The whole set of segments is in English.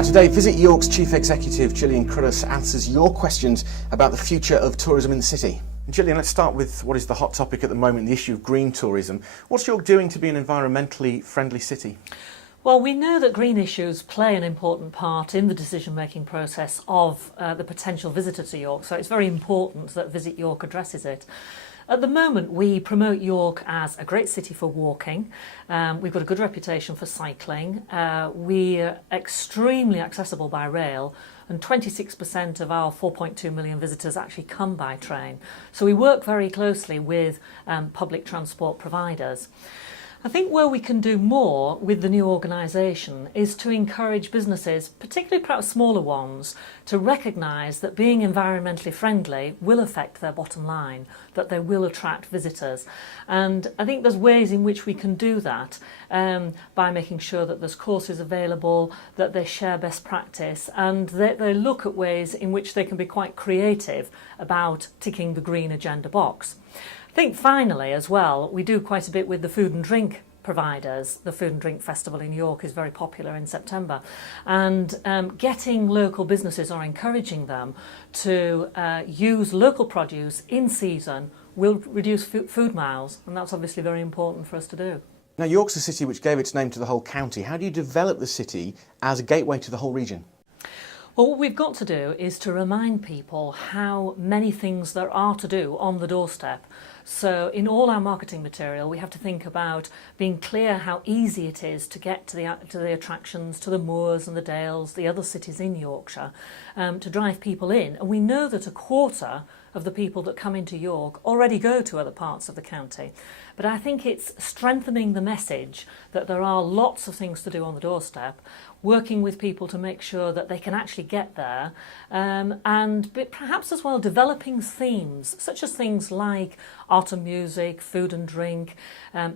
Now today, Visit York's Chief Executive, Gillian Cruddas, answers your questions about the future of tourism in the city. Gillian, let's start with what is the hot topic at the moment, the issue of green tourism. What's York doing to be an environmentally friendly city? Well, we know that green issues play an important part in the decision-making process of the potential visitor to York, so it's very important that Visit York addresses it. At the moment, we promote York as a great city for walking. We've got a good reputation for cycling. We're extremely accessible by rail, and 26% of our 4.2 million visitors actually come by train. So we work very closely with public transport providers. I think where we can do more with the new organisation is to encourage businesses, particularly perhaps smaller ones, to recognise that being environmentally friendly will affect their bottom line, that they will attract visitors. And I think there's ways in which we can do that by making sure that there's courses available, that they share best practice, and that they look at ways in which they can be quite creative about ticking the green agenda box. I think finally as well, we do quite a bit with the food and drink providers. The Food and Drink Festival in York is very popular in September, and getting local businesses or encouraging them to use local produce in season will reduce food miles, and that's obviously very important for us to do. Now York's a city which gave its name to the whole county. How do you develop the city as a gateway to the whole region? Well, what we've got to do is to remind people how many things there are to do on the doorstep. So in all our marketing material, we have to think about being clear how easy it is to get to the attractions, to the moors and the dales, the other cities in Yorkshire, to drive people in. And we know that a quarter of the people that come into York already go to other parts of the county. But I think it's strengthening the message that there are lots of things to do on the doorstep, working with people to make sure that they can actually get there, and perhaps as well developing themes, such as things like art and music, food and drink,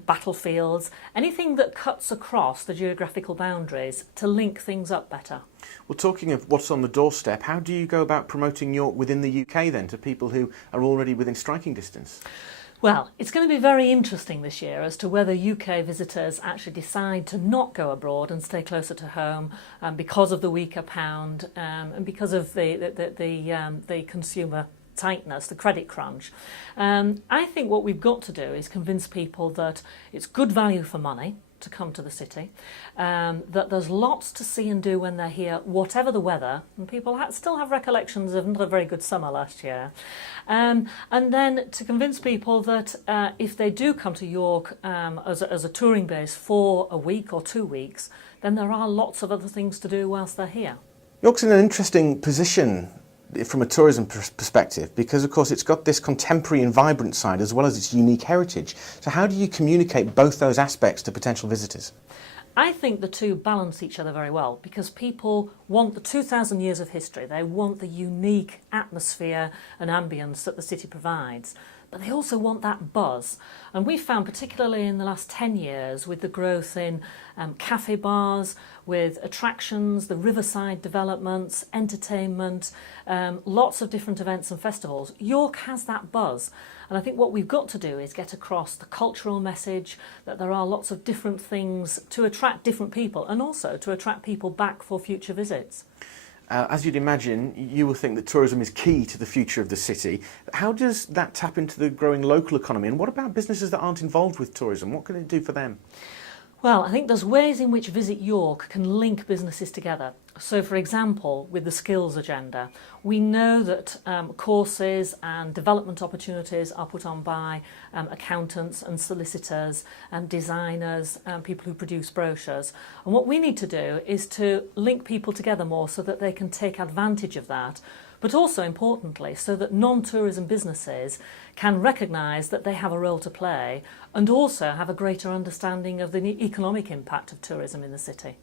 battlefields, anything that cuts across the geographical boundaries to link things up better. Well, talking of what's on the doorstep, how do you go about promoting York within the UK then to people who are already within striking distance? Well, it's going to be very interesting this year as to whether UK visitors actually decide to not go abroad and stay closer to home because of the weaker pound and because of the consumer tightness, the credit crunch. I think what we've got to do is convince people that it's good value for money to come to the city, that there's lots to see and do when they're here, whatever the weather, and people still have recollections of not a very good summer last year, and then to convince people that if they do come to York as a touring base for a week or 2 weeks, then there are lots of other things to do whilst they're here. York's in an interesting position from a tourism perspective because of course it's got this contemporary and vibrant side as well as its unique heritage. So how do you communicate both those aspects to potential visitors? I think the two balance each other very well because people want the 2,000 years of history, they want the unique atmosphere and ambience that the city provides, but they also want that buzz. And we found, particularly in the last 10 years, with the growth in cafe bars, with attractions, the riverside developments, entertainment, lots of different events and festivals, York has that buzz. And I think what we've got to do is get across the cultural message that there are lots of different things to attract different people and also to attract people back for future visits. As you'd imagine, you will think that tourism is key to the future of the city. How does that tap into the growing local economy? And what about businesses that aren't involved with tourism? What can it do for them? Well, I think there's ways in which Visit York can link businesses together. So, for example, with the skills agenda, we know that courses and development opportunities are put on by accountants and solicitors and designers and people who produce brochures. And what we need to do is to link people together more so that they can take advantage of that, but also importantly so that non-tourism businesses can recognise that they have a role to play and also have a greater understanding of the economic impact of tourism in the city.